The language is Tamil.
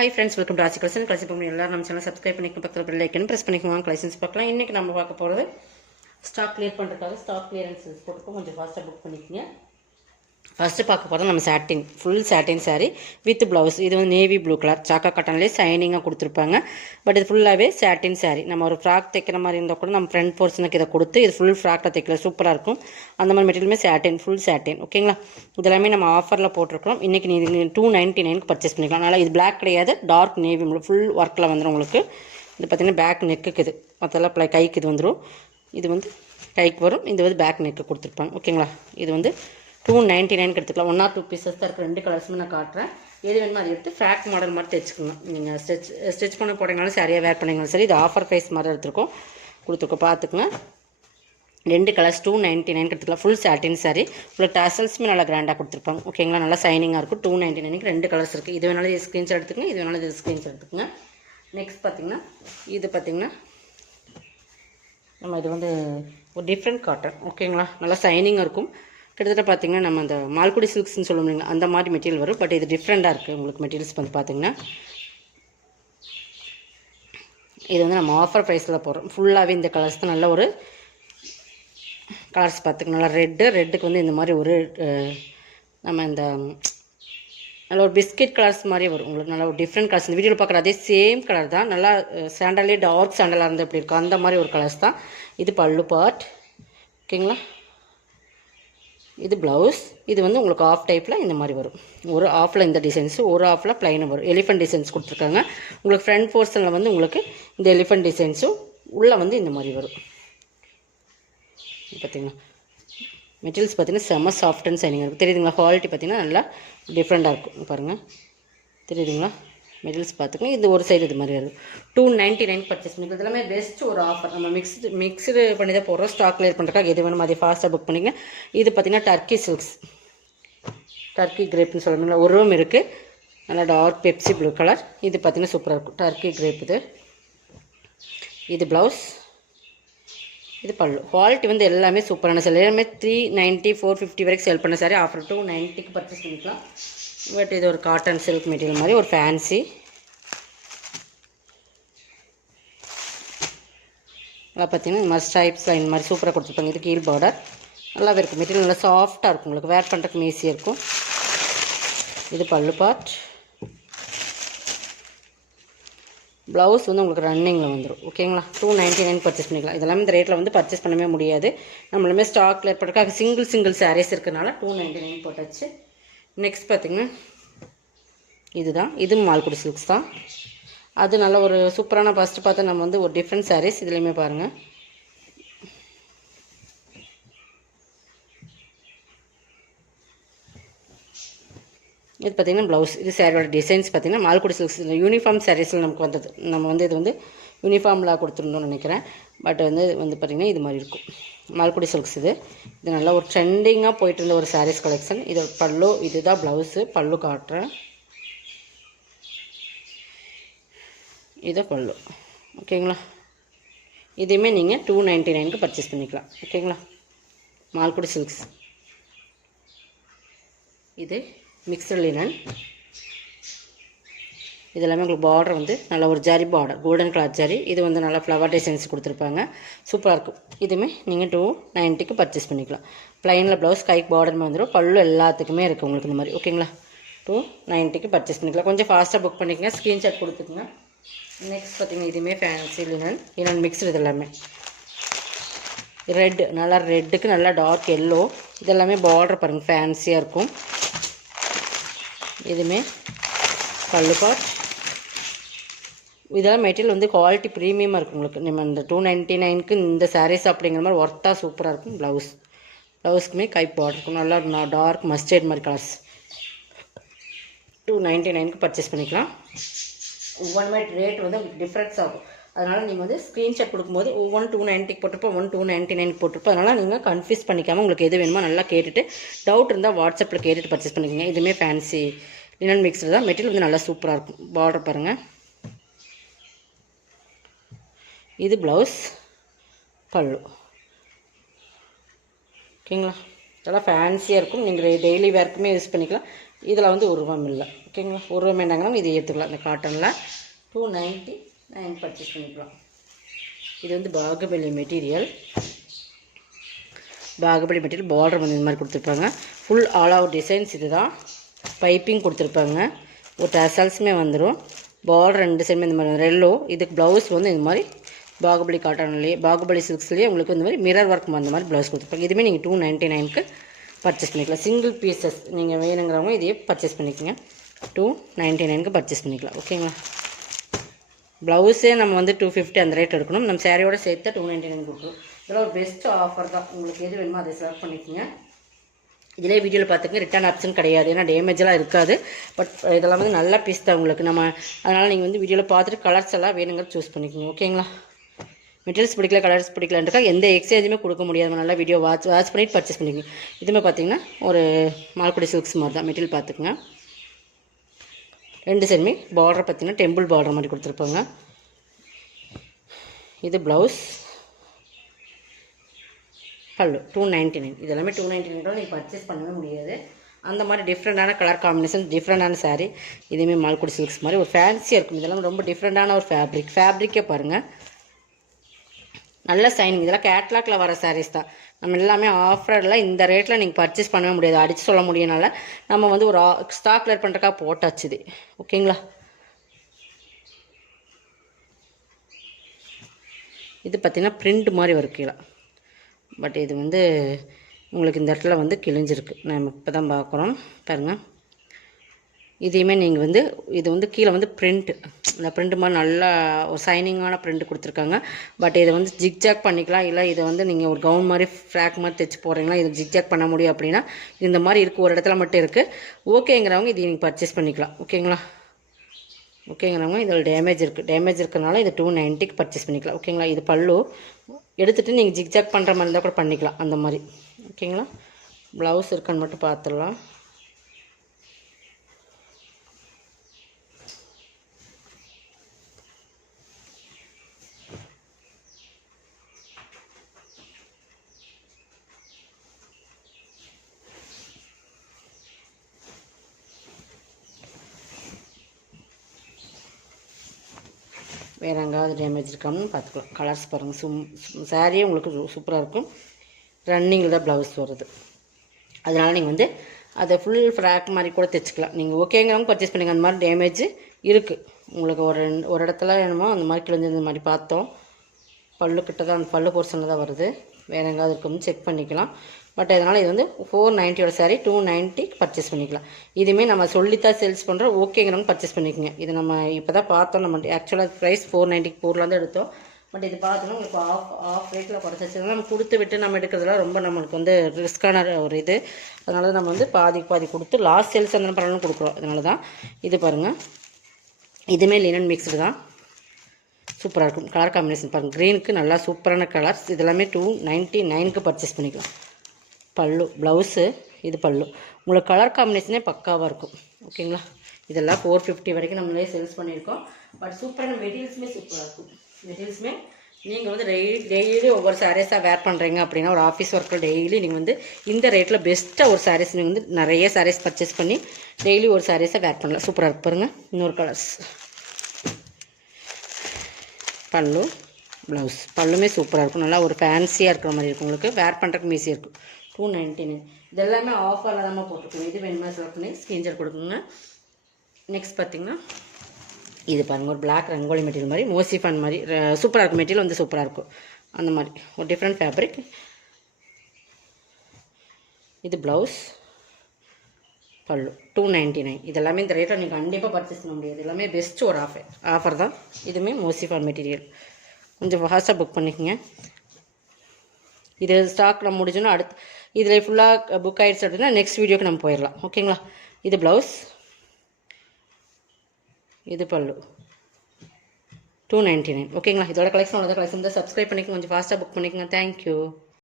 Hi friends, welcome to Aasi Collection. Collection பண்ணி எல்லாரும் நம்ம சேனலை சப்ஸ்கிரைப் பண்ணிக்கணும், பக்கத்துல பெல் ஐக்கன் பிரஸ் பண்ணிக்கோங்க. கலெக்ஷன்ஸ் பார்க்கலாம். இன்னைக்கு நம்ம பார்க்க போறது ஸ்டாக் கிளியர் பண்றதுக்காக ஸ்டாக் கிளியரன்ஸ் போட்டுக்கோ, கொஞ்சம் ஃபாஸ்டா புக் பண்ணிக்கங்க. ஃபர்ஸ்ட் பார்க்க போறது நம்ம satin full satin saree with blouse. இது வந்து நேவி ப்ளூ கலர் சாக்கா காட்டன்லேயே ஷைனிங்காக கொடுத்துருப்பாங்க. பட் இது ஃபுல்லாகவே சாட்டின் saree. நம்ம ஒரு ஃப்ராக் தைக்கிற மாதிரி இருந்தால் கூட நம்ம ஃப்ரண்ட் போர்ஷனுக்கு இதை கொடுத்து இது ஃபுல் ஃப்ராக்கில் தைக்கல சூப்பராக இருக்கும். அந்த மாதிரி மெட்டீரியலுமே சாட்டின் ஃபுல் சாட்டின். ஓகேங்களா, இதெல்லாமே நம்ம ஆஃபரில் போட்டிருக்கிறோம். இன்றைக்கி நீங்கள் 299 பர்ச்சேஸ் பண்ணிக்கலாம். அதனால் இது பிளாக் கிடையாது, டார்க் நேவி ப்ளூ ஃபுல் ஒர்க்கில் வந்துடும் உங்களுக்கு. இது பார்த்திங்கன்னா பேக் நெக்குக்கு இது மற்றெல்லாம் கைக்கு இது வந்துடும். இது வந்து கைக்கு வரும், இது வந்து பேக் நெக்கு கொடுத்துருப்பாங்க. ஓகேங்களா, இது வந்து 299 எடுத்துக்கலாம். 1 or 2 பீசஸ் தான் இருக்குது. 2 கலர்ஸுமே நான் காட்டுறேன். எது வேணுமோ அதை எடுத்து ஃப்ராக் மாடல் மாதிரி தைச்சிக்கோங்க. நீங்கள் ஸ்டிச் பண்ண போட்டிங்கனாலும் சரியாக வேர் பண்ணிங்கனாலும் சரி. இது ஆஃபர் ப்ரைஸ் மாதிரி எடுத்துருக்கோம் கொடுத்துருக்கோம், பார்த்துக்குங்க. 2 கலர்ஸ் 299 எடுத்துக்கலாம். Full satin saree. உங்களுக்கு டசல்ஸுமே நல்லா கிராண்டாக கொடுத்துருப்பாங்க. ஓகேங்களா, நல்லா ஷைனிங்காக இருக்கும். 299 2 கலர்ஸ் இருக்குது. இது வேணாலும் இது ஸ்க்ரீன்ஷாட் எடுத்துக்கங்க, இது வேணாலும் இது ஸ்க்ரீன்ஷாட் எடுத்துக்கங்க. நெக்ஸ்ட் பார்த்திங்கன்னா இது பார்த்திங்கன்னா நம்ம இது வந்து ஒரு டிஃப்ரெண்ட் காட்டன். ஓகேங்களா, நல்லா ஷைனிங்காக இருக்கும். கிட்டத்தட்ட பார்த்திங்கன்னா நம்ம அந்த மால்குடி சில்க்ஸ்ன்னு சொல்லுவோம் இல்லைங்களா, அந்த மாதிரி மெட்டீரியல் வரும். பட் இது டிஃப்ரெண்ட்டாக இருக்குது உங்களுக்கு மெட்டீரியல்ஸ் வந்து பார்த்திங்கன்னா. இது வந்து நம்ம ஆஃபர் ப்ரைஸில் போடுறோம். ஃபுல்லாகவே இந்த கலர்ஸ் தான். நல்ல ஒரு கலர்ஸ் பார்த்துக்கு நல்லா ரெட்டுக்கு வந்து இந்த மாதிரி ஒரு நம்ம இந்த நல்ல ஒரு பிஸ்கெட் கலர்ஸ் மாதிரி வரும் உங்களுக்கு. நல்ல ஒரு டிஃப்ரெண்ட் கலர்ஸ். இந்த வீடியோவில் பார்க்குற அதே சேம் கலர் தான். நல்லா சாண்டலே டார்க் சாண்டலாக இருந்தால் எப்படி இருக்கும் அந்த மாதிரி ஒரு கலர்ஸ் தான். இது பல்லு பார்ட். ஓகேங்களா, இது ப்ளவுஸ். இது வந்து உங்களுக்கு ஆஃப் டைப்பில் இந்த மாதிரி வரும். ஒரு ஆஃபில் இந்த டிசைன்ஸு, ஒரு ஆஃபில் ப்ளைனும் வரும். எலிஃபென்ட் டிசைன்ஸ் கொடுத்துருக்காங்க. உங்களுக்கு ஃப்ரண்ட் போர்ஷனில் வந்து உங்களுக்கு இந்த எலிஃபென்ட் டிசைன்ஸும் உள்ளே வந்து இந்த மாதிரி வரும். பார்த்திங்கன்னா மெட்டீரியல்ஸ் பார்த்திங்கன்னா செம்ம சாஃப்ட் அண்ட் ஷைனிங்காக இருக்கும். தெரியுதுங்களா, குவாலிட்டி பார்த்திங்கன்னா நல்லா டிஃப்ரெண்ட்டாக இருக்கும். பாருங்கள், தெரியுதுங்களா மெட்டீரியல்ஸ் பார்த்துக்கோங்க. இது ஒரு சைடு இது மாதிரி வரும். 299 பர்ச்சேஸ் பண்ணிக்கலாம். இதெல்லாமே பெஸ்ட் ஒரு ஆஃபர். நம்ம மிக்ஸ்டு பண்ணி தான் போடுறோம். ஸ்டாக் கிளியர் பண்ணுறதுக்காக எது வேணும் அதை ஃபாஸ்ட்டாக புக் பண்ணிங்க. இது பார்த்திங்கன்னா டர்க்கி சில்க்ஸ், டர்க்கி கிரேப்னு சொல்லுவாங்களா, ஒரு ரூம் இருக்குது. நல்லா டார்க் பெப்சி ப்ளூ கலர். இது பார்த்திங்கன்னா சூப்பராக இருக்கும். டர்க்கி கிரேப் இது. இது ப்ளவுஸ், இது பல்லு. குவாலிட்டி வந்து எல்லாமே சூப்பரான சார். எல்லாமே 390 450 வரைக்கும் சேல் பண்ண சாரி ஆஃபர் 290 பர்ச்சேஸ் பண்ணிக்கலாம். பட் இது ஒரு காட்டன் சில்க் மெட்டீரியல் மாதிரி ஒரு ஃபேன்சி. நல்லா பார்த்தீங்கன்னா இந்த மாதிரி ஸ்ட்ரைப்ஸ் லைன் மாதிரி சூப்பராக கொடுத்துருப்பாங்க. இது கீழ் பார்டர் நல்லாவே இருக்கும். மெட்டீரியல் நல்லா சாஃப்டாக இருக்கும், உங்களுக்கு வேர் பண்ணுறதுக்கு ஈஸியாக இருக்கும். இது பல்லு பார்ட். ப்ளவுஸ் வந்து உங்களுக்கு ரன்னிங்கில் வந்துடும். ஓகேங்களா, 299 பர்ச்சேஸ் பண்ணிக்கலாம். இதெல்லாமே இந்த ரேட்டில் வந்து பர்ச்சேஸ் பண்ணவே முடியாது. நம்மளுமே ஸ்டாக் கிளியர் பண்ணுறதுக்காக சிங்கிள் சாரீஸ் இருக்கிறனால 299 போட்டாச்சு. நெக்ஸ்ட் பார்த்திங்கன்னா இதுதான். இது மால்குடி சில்க்ஸ் தான். அது நல்ல ஒரு சூப்பரான ஃபஸ்ட்டு பார்த்தா நம்ம வந்து ஒரு டிஃப்ரெண்ட் சாரீஸ். இதுலேயுமே பாருங்கள், இது பார்த்திங்கன்னா ப்ளவுஸ். இது சாரியோட டிசைன்ஸ் பார்த்திங்கன்னா மால்குடி சில்க்ஸ் யூனிஃபார்ம் சாரீஸில் நமக்கு வந்தது. நம்ம வந்து இது வந்து யூனிஃபார்ம்லாம் கொடுத்துருந்தோம்னு நினைக்கிறேன். பட் வந்து பார்த்திங்கன்னா இது மாதிரி இருக்கும் மால்குடி சில்க்ஸ். இது நல்லா ஒரு ட்ரெண்டிங்காக போயிட்டு இருந்த ஒரு சாரீஸ் கலெக்ஷன். இது பல்லு, இதுதான் ப்ளவுஸு. பல்லு காட்டுறேன், இதை பல்லு. ஓகேங்களா, இதையுமே நீங்கள் 299 பர்ச்சேஸ் பண்ணிக்கலாம். ஓகேங்களா, மால்குடி சில்க்ஸ். இது மிக்சர் லினன். இதெல்லாமே உங்களுக்கு பார்டர் வந்து நல்ல ஒரு zari border, golden colour zari. இது வந்து நல்லா ஃப்ளவர் டிசைன்ஸ் கொடுத்துருப்பாங்க, சூப்பராக இருக்கும். இதுவுமே நீங்கள் 290 பர்ச்சேஸ் பண்ணிக்கலாம். ப்ளைனில் ப்ளவுஸ், கைக்கு பார்டர் வந்துடும். பல்லு எல்லாத்துக்குமே இருக்குது உங்களுக்கு இந்த மாதிரி. ஓகேங்களா, 290 பர்ச்சேஸ் பண்ணிக்கலாம். கொஞ்சம் ஃபாஸ்ட்டாக புக் பண்ணிக்கங்க, ஸ்க்ரீன்ஷாட் கொடுத்துக்குங்க. நெக்ஸ்ட் பார்த்திங்கன்னா இதுவுமே ஃபேன்சி லினன் மிக்ஸ்டு. இது எல்லாமே ரெட், நல்லா ரெட்டுக்கு நல்லா டார்க் எல்லோ. இதெல்லாமே பார்டர் பாருங்கள் ஃபேன்சியாக இருக்கும். இதுவுமே பல்லு பார்ட். இதெல்லாம் மெட்டீரியல் வந்து குவாலிட்டி ப்ரீமியமாக இருக்கும் உங்களுக்கு. நம்ம இந்த 299 இந்த சாரீஸ் அப்படிங்கிற மாதிரி ஒர்த்தாக சூப்பராக இருக்கும். ப்ளவுஸ்க்குமே கை பார்டர் இருக்கும். நல்லா டார்க் மஸ்டர்ட் மாதிரி கலர்ஸ். 299 பர்ச்சேஸ் பண்ணிக்கலாம். ஒவ்வொன்றுமே ரேட் வந்து உங்களுக்கு டிஃப்ரென்ஸ் ஆகும். அதனால் நீங்கள் வந்து ஸ்க்ரீன்ஷாட் கொடுக்கும்போது ஒவ்வொன்று 290 போட்டிருப்போம், 299 போட்டிருப்போம். அதனால் நீங்கள் கன்ஃபியூஸ் பண்ணிக்காமல் உங்களுக்கு எது வேணுமோ நல்லா கேட்டுட்டு டவுட் இருந்தால் வாட்ஸ்அப்பில் கேட்டுட்டு பர்ச்சேஸ் பண்ணிக்கோங்க. இதுவுமே ஃபேன்சி லினன் மிக்ஸ்டு தான். மெட்டீரியல் வந்து நல்லா சூப்பராக இருக்கும். பார்டர் பாருங்கள். இது ப்ளவுஸ், பல்லு. ஓகேங்களா, நல்லா ஃபேன்சியாக இருக்கும். நீங்கள் டெய்லி வேர்க்குமே யூஸ் பண்ணிக்கலாம். இதில் வந்து ரூபா இல்லை. ஓகேங்களா, ரூபா வேண்டாங்கன்னா இதை ஏற்றுக்கலாம். இந்த காட்டனில் 299 பர்ச்சேஸ் பண்ணிக்கலாம். இது வந்து Baahubali material. Baahubali material border வந்து இந்த மாதிரி கொடுத்துருப்பாங்க. ஃபுல் ஆல் ஓவர் டிசைன்ஸ் இது தான். பைப்பிங் கொடுத்துருப்பாங்க. ஒரு டசல்ஸுமே வந்துடும். பார்டர் 2 சைடுமே இந்த மாதிரி ரெல்லோ. இதுக்கு ப்ளவுஸ் வந்து இந்த மாதிரி பாகுபலி காட்டன்லேயே பாகுபலி சில்க்ஸ்லேயே உங்களுக்கு இந்த மாதிரி மிரர் ஒர்க் அந்த மாதிரி ப்ளவுஸ் கொடுத்துருப்பாங்க. இதுவுமே நீங்கள் 299க்கு பர்ச்சேஸ் பண்ணிக்கலாம். சிங்கிள் பீசஸ் நீங்கள் வேணுங்கிறவங்க இதையே பர்ச்சேஸ் பண்ணிக்கோங்க. 299க்கு பர்ச்சேஸ் பண்ணிக்கலாம். ஓகேங்களா, ப்ளவுஸே நம்ம வந்து 250 அந்த ரேட் எடுக்கணும். நம்ம சாரியோட சேர்த்து 299 கொடுக்குறோம். இதெல்லாம் ஒரு பெஸ்ட் ஆஃபர் தான். உங்களுக்கு எது வேணுமோ அதை செலக்ட் பண்ணிக்கோங்க. இதிலே வீடியோவில் பார்த்துங்க, ரிட்டர்ன் ஆப்ஷன் கிடையாது. ஏன்னா டேமேஜெலாம் இருக்காது. பட் இதெல்லாம் வந்து நல்ல பீஸ் தான் உங்களுக்கு. அதனால் நீங்கள் வந்து வீடியோவில் பார்த்துட்டு கலர்ஸ் எல்லாம் வேணுங்கிற சூஸ் பண்ணிக்கோங்க. ஓகேங்களா, மெட்டீரியல்ஸ் பிடிக்கல கலர்ஸ் பிடிக்கலன்றக்கா எந்த எக்ஸ்சேஞ்சுமே கொடுக்க முடியாது. நல்லா வீடியோ வாட்ச் பண்ணிவிட்டு பர்ச்சேஸ் பண்ணிக்கோங்க. இதுவுமே பார்த்தீங்கன்னா ஒரு மால்குடி சில்க்ஸ் மாதிரி தான். மெட்டீரியல் பார்த்துக்குங்க. 2 சைடுமே பார்டர் பார்த்தீங்கன்னா டெம்பிள் பார்டர் மாதிரி கொடுத்துருப்பாங்க. இது ப்ளவுஸ், பல்லு 299. இதெல்லாமே 299 நீங்கள் பர்ச்சேஸ் பண்ணவே முடியாது. அந்த மாதிரி டிஃப்ரெண்ட்டான கலர் காம்பினேஷன், டிஃப்ரெண்ட்டான சாரீ. இதுவுமே மால்குடி சில்க்ஸ் மாதிரி ஒரு ஃபேன்சியாக இருக்கும். இதெல்லாம் ரொம்ப டிஃப்ரெண்ட்டான ஒரு ஃபேப்ரிக்கே பாருங்கள், நல்ல சைனிங். இதெல்லாம் கேட்லாகில் வர சாரீஸ் தான். நம்ம எல்லாமே ஆஃபரில் இந்த ரேட்டில் நீங்கள் பர்ச்சேஸ் பண்ணவே முடியாது. அடித்து சொல்ல முடியனால நம்ம வந்து ஒரு ஸ்டாக் கிளியர் பண்ணுறக்கா போட்டாச்சுது. ஓகேங்களா, இது பார்த்திங்கன்னா பிரிண்ட் மாதிரி வரும் கீழே. பட் இது வந்து உங்களுக்கு இந்த இடத்துல வந்து கிழிஞ்சிருக்கு. நம்ம இப்போ தான் பார்க்குறோம் பாருங்கள். இதையுமே நீங்கள் வந்து இது வந்து கீழே வந்து பிரிண்ட்டு, இந்த பிரிண்ட் மாதிரி நல்லா ஒரு சைனிங்கான பிரிண்ட் கொடுத்துருக்காங்க. பட் இதை வந்து ஜிக்ஜாக் பண்ணிக்கலாம். இல்லை இதை வந்து நீங்கள் ஒரு கவுன் மாதிரி ஃப்ராக் மாதிரி தைச்சி போடுறீங்களா, இதை ஜிக்ஜாக் பண்ண முடியும் அப்படின்னா இந்த மாதிரி இருக்குது. ஒரு இடத்துல மட்டும் இருக்குது. ஓகேங்கிறவங்க இதை நீங்கள் பர்ச்சேஸ் பண்ணிக்கலாம். ஓகேங்கிறவங்க இதில் டேமேஜ் இருக்கிறதுனால இது 290க்கு பர்ச்சேஸ் பண்ணிக்கலாம். ஓகேங்களா, இது பல்லு எடுத்துகிட்டு நீங்கள் ஜிக்ஜாக் பண்ணுற மாதிரி இருந்தால் கூட பண்ணிக்கலாம் அந்த மாதிரி. ஓகேங்களா, ப்ளவுஸ் இருக்கான்னு மட்டும் பார்த்துடலாம். வேறு எங்காவது டேமேஜ் இருக்கான்னு பார்த்துக்கலாம். கலர்ஸ் பாருங்கள். சாரியே உங்களுக்கு சூப்பராக இருக்கும். ரன்னிங்கில் தான் ப்ளவுஸ் வருது. அதனால் நீங்கள் வந்து அதை ஃபுல் ஃப்ராக் மாதிரி கூட தைச்சிக்கலாம். நீங்கள் ஓகேங்கிறவங்க பர்ச்சேஸ் பண்ணிங்க. அந்த மாதிரி டேமேஜ் இருக்குது உங்களுக்கு. ஒரு இடத்துல என்னமோ அந்த மாதிரி கிழிஞ்சது மாதிரி பார்த்தோம். பல்லுக்கிட்ட தான், அந்த பல்லு போர்ஷனில் தான் வருது. வேறு எங்காவது இருக்குன்னு செக் பண்ணிக்கலாம். பட் அதனால் இது வந்து 490 சாரி 290 பர்ச்சேஸ் பண்ணிக்கலாம். இதுவுமே நம்ம சொல்லித்தான் சேல்ஸ் பண்ணுறோம். ஓகேங்கிறவங்க பர்ச்சேஸ் பண்ணிக்கோங்க. இது நம்ம இப்போ தான் பார்த்தோம். நம்ம ஆக்சுவலாக ப்ரைஸ் 490 4 தான் எடுத்தோம். பட் இது பார்த்தோன்னா உங்களுக்கு ஆஃப் ரேட்டில் குறைச்சி நம்ம கொடுத்து விட்டு நம்ம எடுக்கிறதுலாம் ரொம்ப நம்மளுக்கு வந்து ரிஸ்க்கான ஒரு இது. அதனால தான் நம்ம வந்து பாதி கொடுத்து லாஸ்ட் சேல்ஸ் அந்த பரவாயில்ல கொடுக்குறோம். அதனால தான் இது பாருங்கள். இதுவுமே லினன் மிக்ஸ்டு தான். சூப்பராக இருக்கும். கலர் காம்பினேஷன் பாருங்கள். க்ரீனுக்கு நல்லா சூப்பரான கலர்ஸ். இதெல்லாமே 299க்கு பர்ச்சேஸ் பண்ணிக்கலாம். பல்லு ப்ளவுஸு, இது பல்லு. உங்களுக்கு கலர் காம்பினேஷனே பக்காவாக இருக்கும். ஓகேங்களா, இதெல்லாம் 450 வரைக்கும் நம்மளே சேல்ஸ் பண்ணியிருக்கோம். பட் சூப்பரான மெட்டீரியல்ஸுமே சூப்பராக இருக்கும். மெட்டீரியல்ஸுமே நீங்கள் வந்து டெய்லி ஒவ்வொரு சாரீஸாக வேர் பண்ணுறீங்க அப்படின்னா, ஒரு ஆஃபீஸ் ஒர்க்கில் டெய்லி நீங்கள் வந்து இந்த ரேட்டில் பெஸ்ட்டாக ஒரு சாரீஸ் நீங்கள் வந்து நிறைய சாரீஸ் பர்ச்சேஸ் பண்ணி டெய்லி ஒரு சாரீஸாக வேர் பண்ணலாம். சூப்பராக இருக்கு பாருங்கள். இன்னொரு கலர்ஸ். பல்லு ப்ளவுஸ். பல்லுமே சூப்பராக இருக்கும். நல்லா ஒரு ஃபேன்சியாக இருக்கிற மாதிரி இருக்கும். உங்களுக்கு வேர் பண்ணுறதுக்கு ஈஸியாக இருக்கும். 299. இதெல்லாமே ஆஃபரில் தான் போட்டுருக்கோம். இது வேணுமா செலக்ட் பண்ணி ஸ்க்ரீன்ஷாட் கொடுக்குங்க. நெக்ஸ்ட் பார்த்திங்கன்னா இது பாருங்கள். ஒரு பிளாக் ரங்கோலி மெட்டீரியல் மாதிரி மோசிஃபான் மாதிரி சூப்பராக இருக்கும். மெட்டீரியல் வந்து சூப்பராக இருக்கும். அந்த மாதிரி ஒரு டிஃப்ரெண்ட் ஃபேப்ரிக். இது ப்ளவுஸ், பல்லு 299. இதெல்லாமே இந்த ரேட்டில் நீங்கள் கண்டிப்பாக பர்ச்சேஸ் பண்ண முடியாது. எல்லாமே பெஸ்ட் ஒரு ஆஃபர் தான். இதுவுமே மோசிஃபான் மெட்டீரியல். கொஞ்சம் ஃபாஸ்ட்டாக புக் பண்ணிக்கோங்க. இது ஸ்டாக் நம்ம முடிஞ்சோன்னா இதில் ஃபுல்லாக புக் ஆகிடுச்சு அப்படின்னா நெக்ஸ்ட் வீடியோக்கு நம்ம போயிடலாம். ஓகேங்களா, இது ப்ளவுஸ், இது பல்லு 299. ஓகேங்களா, இதோட கலெக்ஷன் சப்ஸ்கிரைப் பண்ணிக்கோங்க. கொஞ்சம் ஃபாஸ்ட்டாக புக் பண்ணிக்கோங்க. தேங்க்யூ.